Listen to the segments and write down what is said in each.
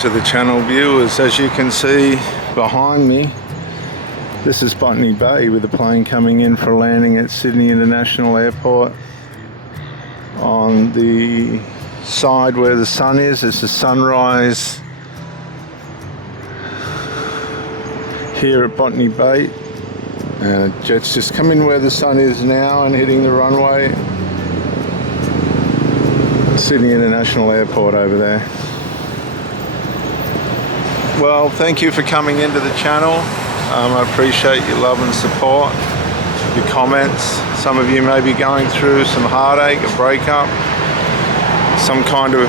to the channel, viewers. As you can see behind me, this is Botany Bay with the plane coming in for landing at Sydney International Airport. On the side where the sun is, it's the sunrise here at Botany Bay. Jet's just come in where the sun is now and hitting the runway. Sydney International Airport over there. Well, thank you for coming into the channel. I appreciate your love and support, your comments. Some of you may be going through some heartache, a breakup, some kind of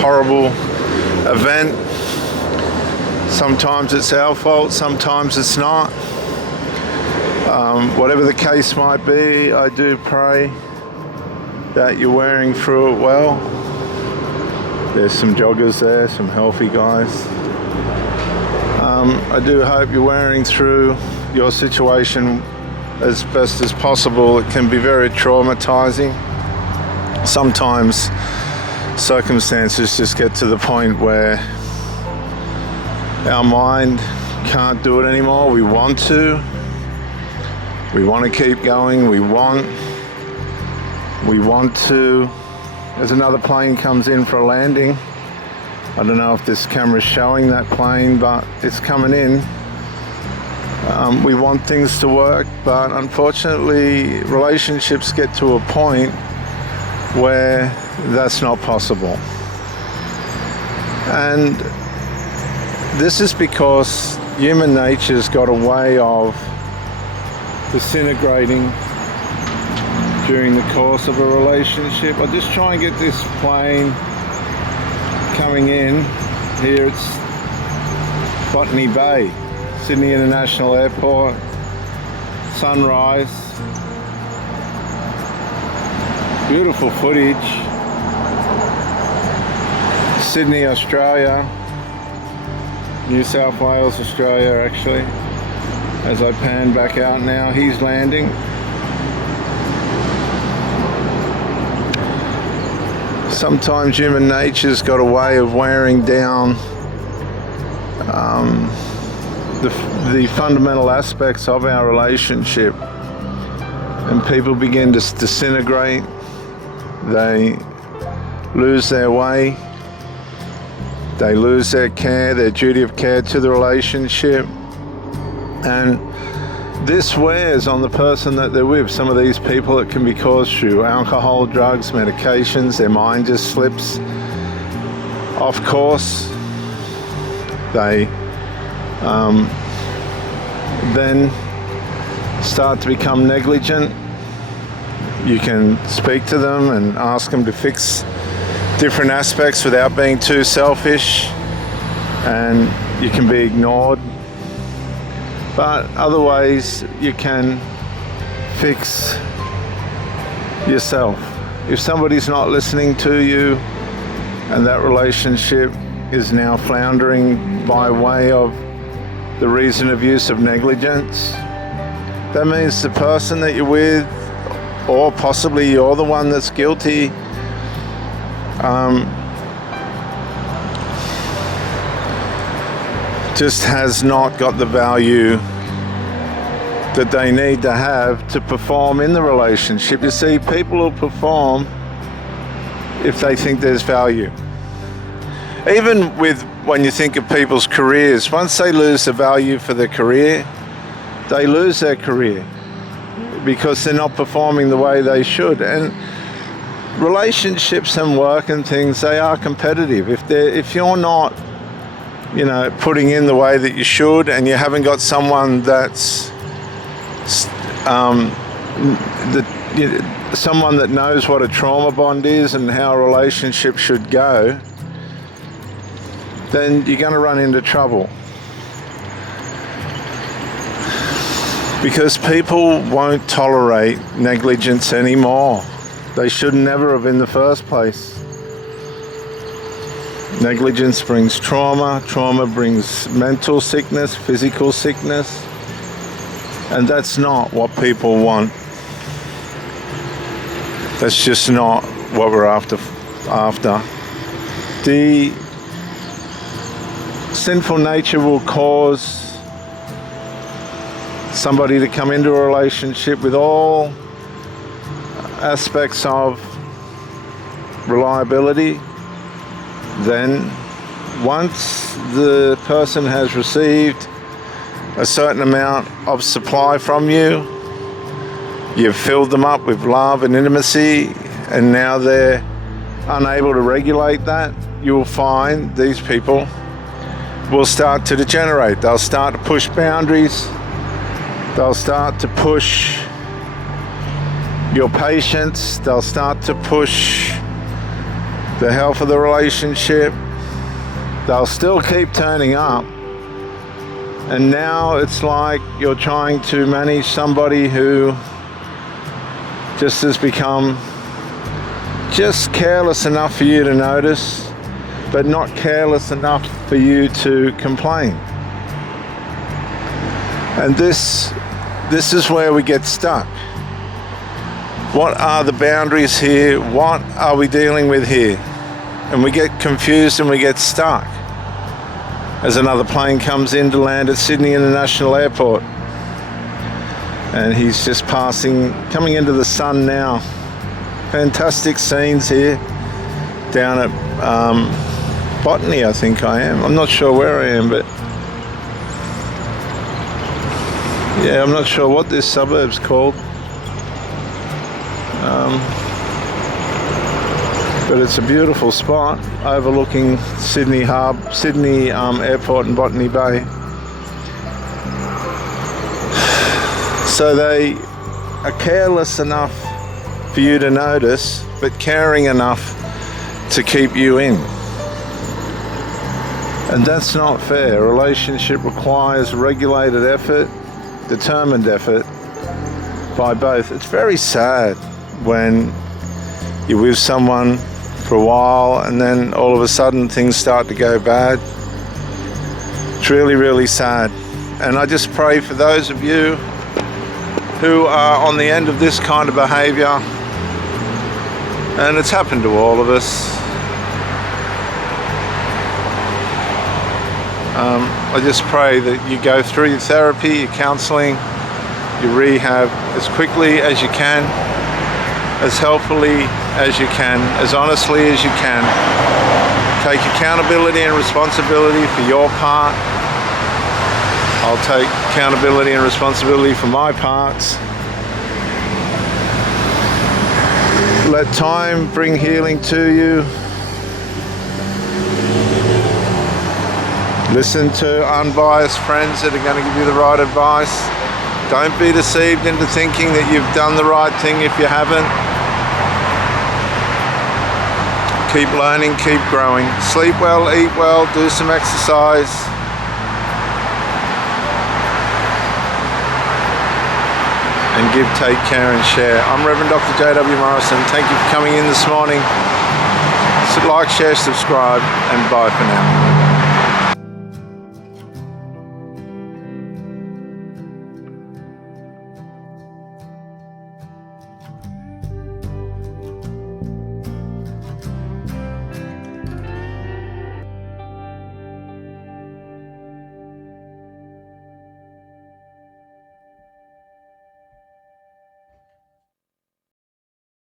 horrible event. Sometimes it's our fault, sometimes it's not. Whatever the case might be, I do pray that you're wearing through it well. There's some joggers there, some healthy guys. I do hope you're wearing through your situation as best as possible. It can be very traumatizing. Sometimes circumstances just get to the point where our mind can't do it anymore. We want to keep going. We want to. As another plane comes in for a landing, I don't know if this camera's showing that plane, but it's coming in. We want things to work, but unfortunately relationships get to a point where that's not possible. And this is because human nature's got a way of disintegrating during the course of a relationship. I'll just try and get this plane coming in. Here it's Botany Bay, Sydney International Airport, sunrise, beautiful footage, Sydney, Australia, New South Wales, Australia actually. As I pan back out now, he's landing. Sometimes human nature's got a way of wearing down the fundamental aspects of our relationship, and people begin to disintegrate. They lose their way, they lose their care, their duty of care to the relationship, and this wears on the person that they're with. Some of these people, it can be caused through alcohol, drugs, medications. Their mind just slips off course. They then start to become negligent. You can speak to them and ask them to fix different aspects without being too selfish, and you can be ignored. But other ways you can fix yourself. If somebody's not listening to you and that relationship is now floundering by way of the reason of use of negligence, that means the person that you're with, or possibly you're the one that's guilty, just has not got the value that they need to have to perform in the relationship. You see, people will perform if they think there's value. Even with when you think of people's careers, once they lose the value for their career, they lose their career because they're not performing the way they should. And relationships and work and things, they are competitive. If you're not, putting in the way that you should, and you haven't got someone that's someone that knows what a trauma bond is and how a relationship should go, then you're going to run into trouble. Because people won't tolerate negligence anymore. They should never have in the first place. Negligence brings trauma, trauma brings mental sickness, physical sickness, and that's not what people want. That's just not what we're after. The sinful nature will cause somebody to come into a relationship with all aspects of reliability. Then once the person has received a certain amount of supply from you, you've filled them up with love and intimacy, and now they're unable to regulate that, you'll find these people will start to degenerate. They'll start to push boundaries. They'll start to push your patience. They'll start to push the health of the relationship. They'll still keep turning up. And now it's like you're trying to manage somebody who just has become just careless enough for you to notice, but not careless enough for you to complain. And this is where we get stuck. What are the boundaries here? What are we dealing with here? And we get confused and we get stuck as another plane comes in to land at Sydney International Airport. And he's just coming into the sun now. Fantastic scenes here down at Botany, I think I am. I'm not sure where I am, but yeah, I'm not sure what this suburb's called. But it's a beautiful spot overlooking Sydney Airport and Botany Bay. So they are careless enough for you to notice, but caring enough to keep you in. And that's not fair. A relationship requires regulated effort, determined effort by both. It's very sad when you're with someone for a while and then all of a sudden things start to go bad. It's really, really sad. And I just pray for those of you who are on the end of this kind of behavior, and it's happened to all of us. I just pray that you go through your therapy, your counseling, your rehab as quickly as you can, as helpfully as you can, as honestly as you can. Take accountability and responsibility for your part. I'll take accountability and responsibility for my parts. Let time bring healing to you. Listen to unbiased friends that are going to give you the right advice. Don't be deceived into thinking that you've done the right thing if you haven't. Keep learning, keep growing. Sleep well, eat well, do some exercise. And give, take care and share. I'm Reverend Dr. J.W. Morrison. Thank you for coming in this morning. So like, share, subscribe, and bye for now.